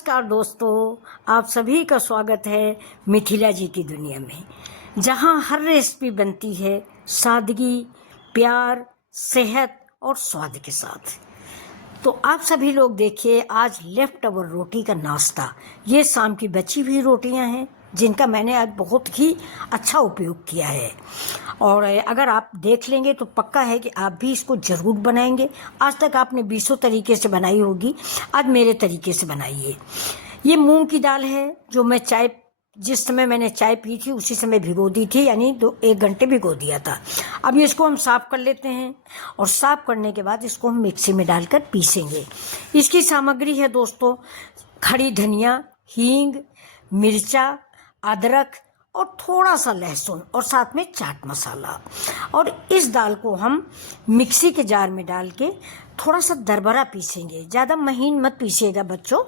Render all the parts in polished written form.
नमस्कार दोस्तों, आप सभी का स्वागत है मिथिला जी की दुनिया में, जहां हर रेसिपी बनती है सादगी, प्यार, सेहत और स्वाद के साथ। तो आप सभी लोग देखिए, आज लेफ्ट ओवर रोटी का नाश्ता, ये शाम की बची हुई रोटियां हैं जिनका मैंने आज बहुत ही अच्छा उपयोग किया है। और अगर आप देख लेंगे तो पक्का है कि आप भी इसको ज़रूर बनाएंगे। आज तक आपने 20 तरीके से बनाई होगी, आज मेरे तरीके से बनाइए। ये मूंग की दाल है जो मैं जिस समय मैंने चाय पी थी उसी समय भिगो दी थी, यानी 1 घंटे भिगो दिया था। अब इसको हम साफ़ कर लेते हैं और साफ़ करने के बाद इसको हम मिक्सी में डालकर पीसेंगे। इसकी सामग्री है दोस्तों, खड़ी धनिया, हींग, मिर्चा, अदरक और थोड़ा सा लहसुन और साथ में चाट मसाला। और इस दाल को हम मिक्सी के जार में डाल के थोड़ा सा दरबरा पीसेंगे। ज़्यादा महीन मत पीसिएगा बच्चों,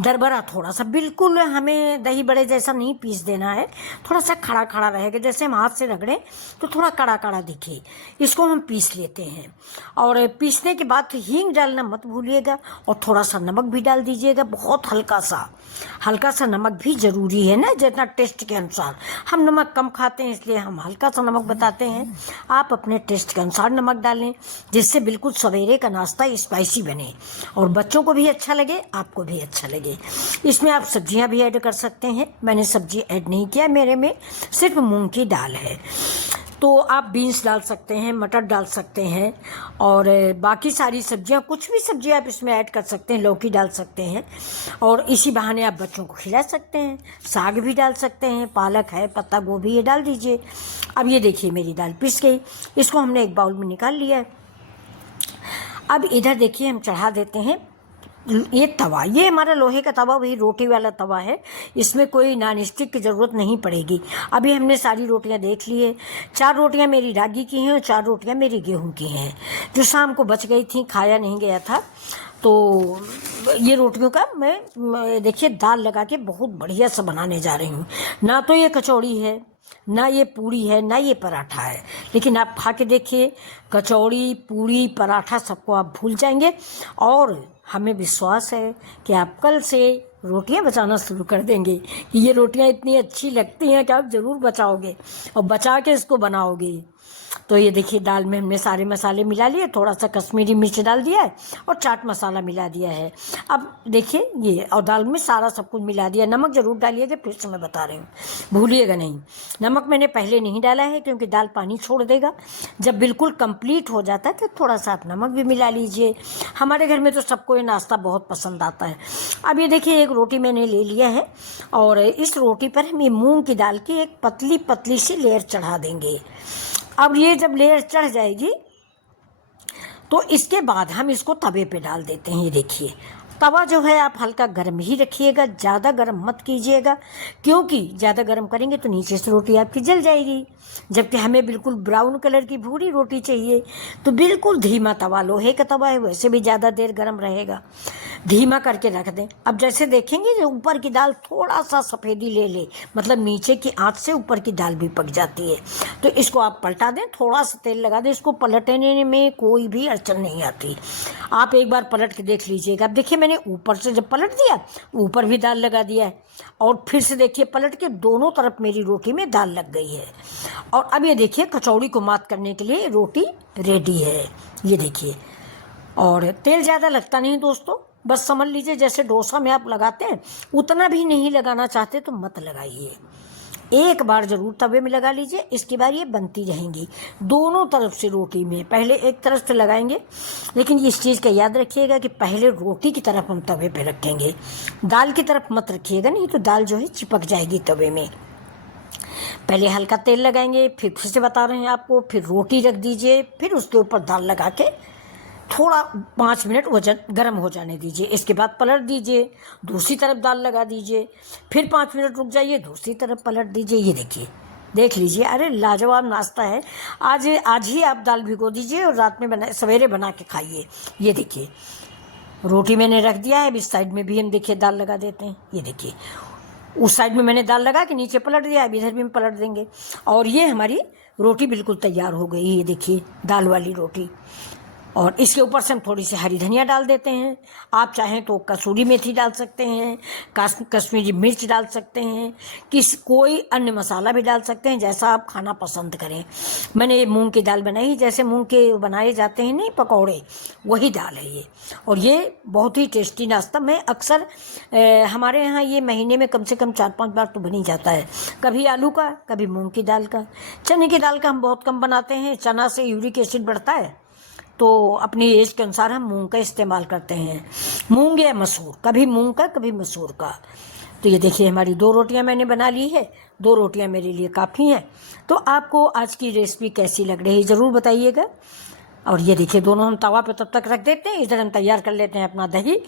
दरबरा थोड़ा सा, बिल्कुल हमें दही बड़े जैसा नहीं पीस देना है। थोड़ा सा खड़ा खड़ा रहेगा, जैसे हम हाथ से रगड़ें तो थोड़ा कड़ा कड़ा दिखे। इसको हम पीस लेते हैं और पीसने के बाद हींग डालना मत भूलिएगा और थोड़ा सा नमक भी डाल दीजिएगा, बहुत हल्का सा नमक भी ज़रूरी है ना, जितना टेस्ट के अनुसार। हम नमक कम खाते हैं इसलिए हम हल्का सा नमक बताते हैं। आप अपने टेस्ट के अनुसार नमक डालें, जिससे बिल्कुल सवेरे का नाश्ता स्पाइसी बने और बच्चों को भी अच्छा लगे, आपको भी अच्छा लगे। इसमें आप सब्जियां भी ऐड कर सकते हैं, मैंने सब्जी ऐड नहीं किया, मेरे में सिर्फ मूंग की दाल है। तो आप बीन्स डाल सकते हैं, मटर डाल सकते हैं और बाकी सारी सब्जियां, कुछ भी सब्जी आप इसमें ऐड कर सकते हैं, लौकी डाल सकते हैं और इसी बहाने आप बच्चों को खिला सकते हैं। साग भी डाल सकते हैं, पालक है, पत्ता गोभी, ये डाल दीजिए। अब ये देखिए मेरी दाल पिस गई, इसको हमने एक बाउल में निकाल लिया है। अब इधर देखिए हम चढ़ा देते हैं ये तवा, ये हमारा लोहे का तवा, वही रोटी वाला तवा है, इसमें कोई नॉन स्टिक की ज़रूरत नहीं पड़ेगी। अभी हमने सारी रोटियां देख ली है। 4 रोटियां मेरी रागी की हैं और 4 रोटियां मेरी गेहूं की हैं, जो शाम को बच गई थी, खाया नहीं गया था। तो ये रोटियों का मैं देखिए दाल लगा के बहुत बढ़िया सा बनाने जा रही हूँ। ना तो ये कचौड़ी है, ना ये पूरी है, ना ये पराठा है, लेकिन आप खा के देखिए, कचौड़ी, पूरी, पराठा सबको आप भूल जाएंगे। और हमें विश्वास है कि आप कल से रोटियां बचाना शुरू कर देंगे कि ये रोटियां इतनी अच्छी लगती हैं कि आप ज़रूर बचाओगे और बचा के इसको बनाओगे। तो ये देखिए दाल में हमने सारे मसाले मिला लिए, थोड़ा सा कश्मीरी मिर्च डाल दिया है और चाट मसाला मिला दिया है। अब देखिए ये, और दाल में सारा सब कुछ मिला दिया। नमक ज़रूर डालिएगा, फिर से मैं बता रही हूँ, भूलिएगा नहीं। नमक मैंने पहले नहीं डाला है क्योंकि दाल पानी छोड़ देगा। जब बिल्कुल कंप्लीट हो जाता है तो थोड़ा सा आप नमक भी मिला लीजिए। हमारे घर में तो सबको ये नाश्ता बहुत पसंद आता है। अब ये देखिए एक रोटी मैंने ले लिया है और इस रोटी पर हम ये मूँग की दाल की एक पतली पतली सी लेयर चढ़ा देंगे। अब ये जब लेयर चढ़ जाएगी तो इसके बाद हम इसको तवे पे डाल देते हैं। ये देखिए तवा जो है आप हल्का गर्म ही रखिएगा, ज़्यादा गर्म मत कीजिएगा, क्योंकि ज़्यादा गर्म करेंगे तो नीचे से रोटी आपकी जल जाएगी। जबकि हमें बिल्कुल ब्राउन कलर की भूरी रोटी चाहिए, तो बिल्कुल धीमा तवा, लोहे का तवा है, वैसे भी ज़्यादा देर गर्म रहेगा, धीमा करके रख दें। अब जैसे देखेंगे जो ऊपर की दाल थोड़ा सा सफ़ेदी ले ले, मतलब नीचे की आंच से ऊपर की दाल भी पक जाती है, तो इसको आप पलटा दें, थोड़ा सा तेल लगा दें। इसको पलटने में कोई भी अड़चन नहीं आती, आप एक बार पलट के देख लीजिएगा। अब देखिए मैंने ऊपर से जब पलट दिया, ऊपर भी दाल लगा दिया है और फिर से देखिए पलट के दोनों तरफ मेरी रोटी में दाल लग गई है। और अब ये देखिए कचौड़ी को मात करने के लिए रोटी रेडी है, ये देखिए। और तेल ज़्यादा लगता नहीं दोस्तों, बस समझ लीजिए जैसे डोसा में आप लगाते हैं उतना भी नहीं लगाना चाहते तो मत लगाइए, एक बार ज़रूर तवे में लगा लीजिए। इसके बाद ये बनती रहेंगी दोनों तरफ से रोटी में। पहले एक तरफ से लगाएंगे, लेकिन इस चीज़ का याद रखिएगा कि पहले रोटी की तरफ हम तवे पे रखेंगे, दाल की तरफ मत रखिएगा, नहीं तो दाल जो है चिपक जाएगी तवे में। पहले हल्का तेल लगाएंगे, फिर से बता रहे हैं आपको, फिर रोटी रख दीजिए, फिर उसके ऊपर दाल लगा के थोड़ा 5 मिनट गर्म हो जाने दीजिए। इसके बाद पलट दीजिए, दूसरी तरफ दाल लगा दीजिए, फिर 5 मिनट रुक जाइए, दूसरी तरफ पलट दीजिए। ये देखिए, देख लीजिए, अरे लाजवाब नाश्ता है। आज ही आप दाल भिगो दीजिए और रात में सवेरे बना के खाइए। ये देखिए रोटी मैंने रख दिया है, अब इस साइड में भी हम देखिए दाल लगा देते हैं। ये देखिए उस साइड में मैंने दाल लगा के नीचे पलट दिया, अब इधर भी हम पलट देंगे और ये हमारी रोटी बिल्कुल तैयार हो गई। ये देखिए दाल वाली रोटी, और इसके ऊपर से हम थोड़ी सी हरी धनिया डाल देते हैं। आप चाहें तो कसूरी मेथी डाल सकते हैं, कश्मीरी मिर्च डाल सकते हैं, कोई अन्य मसाला भी डाल सकते हैं, जैसा आप खाना पसंद करें। मैंने ये मूंग की दाल बनाई, जैसे मूंग के बनाए जाते हैं नहीं पकौड़े, वही दाल है ये। और ये बहुत ही टेस्टी नाश्ता, मैं अक्सर हमारे यहाँ ये महीने में कम से कम 4-5 बार तो बन ही जाता है। कभी आलू का, कभी मूंग की दाल का। चने की दाल का हम बहुत कम बनाते हैं, चना से यूरिक एसिड बढ़ता है, तो अपनी एज के अनुसार हम मूंग का इस्तेमाल करते हैं, मूंग या मसूर, कभी मूंग का कभी मसूर का। तो ये देखिए हमारी 2 रोटियां मैंने बना ली है, 2 रोटियां मेरे लिए काफ़ी हैं। तो आपको आज की रेसिपी कैसी लग रही है ज़रूर बताइएगा। और ये देखिए दोनों हम तवा पे तब तक रख देते हैं, इधर हम तैयार कर लेते हैं अपना दही,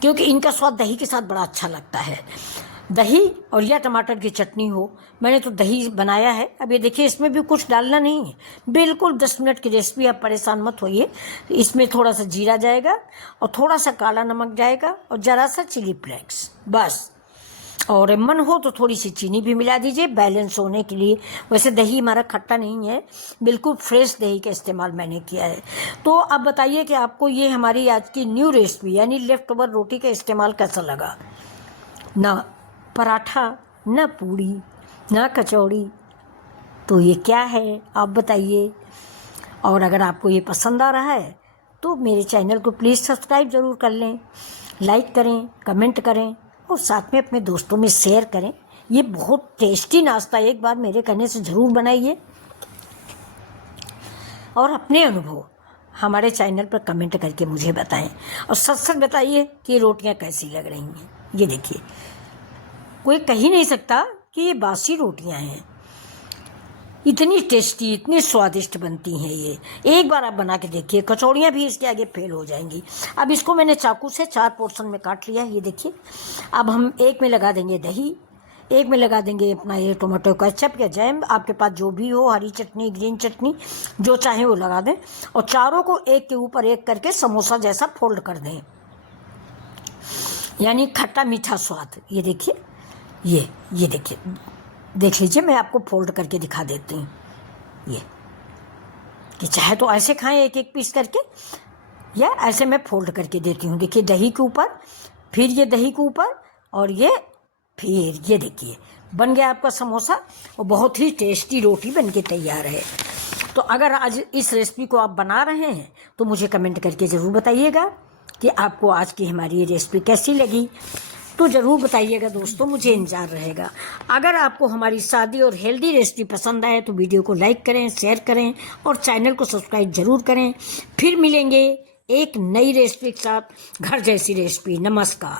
क्योंकि इनका स्वाद दही के साथ बड़ा अच्छा लगता है। दही और या टमाटर की चटनी हो, मैंने तो दही बनाया है। अब ये देखिए इसमें भी कुछ डालना नहीं है, बिल्कुल 10 मिनट की रेसिपी, आप परेशान मत होइए। इसमें थोड़ा सा जीरा जाएगा और थोड़ा सा काला नमक जाएगा और ज़रा सा चिली फ्लेक्स, बस। और मन हो तो थोड़ी सी चीनी भी मिला दीजिए बैलेंस होने के लिए। वैसे दही हमारा खट्टा नहीं है, बिल्कुल फ्रेश दही का इस्तेमाल मैंने किया है। तो अब बताइए कि आपको ये हमारी आज की न्यू रेसिपी यानी लेफ्ट ओवर रोटी का इस्तेमाल कैसा लगा। ना पराठा, ना पूड़ी, ना कचौड़ी, तो ये क्या है आप बताइए। और अगर आपको ये पसंद आ रहा है तो मेरे चैनल को प्लीज़ सब्सक्राइब ज़रूर कर लें, लाइक करें, कमेंट करें और साथ में अपने दोस्तों में शेयर करें। ये बहुत टेस्टी नाश्ता एक बार मेरे कहने से ज़रूर बनाइए और अपने अनुभव हमारे चैनल पर कमेंट करके मुझे बताएं और सच सच बताइए कि रोटियां कैसी लग रही हैं। ये देखिए कोई कह ही नहीं सकता कि ये बासी रोटियां हैं, इतनी टेस्टी, इतनी स्वादिष्ट बनती हैं ये। एक बार आप बना के देखिए, कचौड़ियाँ भी इसके आगे फेल हो जाएंगी। अब इसको मैंने चाकू से 4 पोर्शन में काट लिया है, ये देखिए। अब हम एक में लगा देंगे दही, एक में लगा देंगे अपना ये टोमेटो केचप या जैम, आपके पास जो भी हो, हरी चटनी, ग्रीन चटनी, जो चाहे वो लगा दें। और चारों को एक के ऊपर एक करके समोसा जैसा फोल्ड कर दें, यानी खट्टा मीठा स्वाद। ये देखिए, ये देखिए, देख लीजिए, मैं आपको फोल्ड करके दिखा देती हूँ। ये कि चाहे तो ऐसे खाएं एक एक पीस करके, या ऐसे मैं फोल्ड करके देती हूँ। देखिए दही के ऊपर, फिर ये दही के ऊपर, और ये फिर ये देखिए बन गया आपका समोसा और बहुत ही टेस्टी रोटी बन के तैयार है। तो अगर आज इस रेसिपी को आप बना रहे हैं तो मुझे कमेंट करके ज़रूर बताइएगा कि आपको आज की हमारी ये रेसिपी कैसी लगी। तो ज़रूर बताइएगा दोस्तों, मुझे इंतज़ार रहेगा। अगर आपको हमारी सादी और हेल्दी रेसिपी पसंद आए तो वीडियो को लाइक करें, शेयर करें और चैनल को सब्सक्राइब ज़रूर करें। फिर मिलेंगे एक नई रेसिपी के साथ, घर जैसी रेसिपी। नमस्कार।